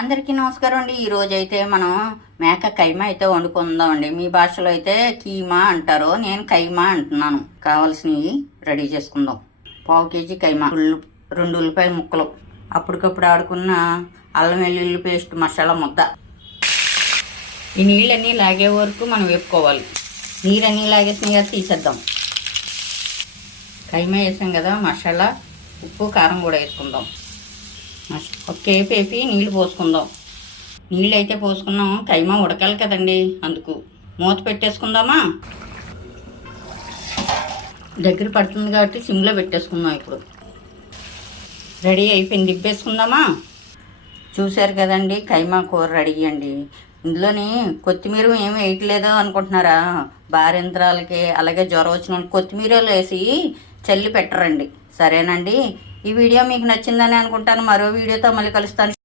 అందరికీ నమస్కారం అండి. ఈరోజు అయితే మనం మేక కైమా అయితే వండుకుందామండి. మీ భాషలో అయితే కీమా అంటారు నేను కైమా అంటున్నాను. కావాల్సినవి రెడీ చేసుకుందాం. పావు కేజీ కైమా. రెండు ఉల్లిపాయ ముక్కలు. అప్పటికప్పుడు ఆడుకున్న అల్లం వెల్లుల్లి పేస్ట్ మసాలా ముద్ద. ఈ నీళ్ళన్నీ లాగే వరకు మనం వేపుకోవాలి. నీరన్నీ లాగేసినాయి కదా తీసేద్దాం. కైమా వేసాం కదా మసాలా ఉప్పు కారం కూడా వేసుకుందాం. ఒక కేపు వేపి నీళ్ళు పోసుకుందాం. నీళ్ళు అయితే పోసుకున్నాం కైమా ఉడకాలి కదండి అందుకు. మూత పెట్టేసుకుందామా? దగ్గర పడుతుంది కాబట్టి సిమ్లో పెట్టేసుకుందాం ఇప్పుడు. రెడీ అయిపోయింది దిబ్బేసుకుందామా చూశారు కదండి కైమా కూర రెడీ అండి. ఇందులోని కొత్తిమీర ఏమి వేయట్లేదు అనుకుంటున్నారా? బారింద్రాలకి అలాగే జ్వరం వచ్చిన కొత్తిమీరలు వేసి చల్లి పెట్టరండి. సరేనండి. ఈ వీడియో మీకు నచ్చిందని అనుకుంటాను. మరో వీడియోతో మళ్ళీ కలుస్తాను.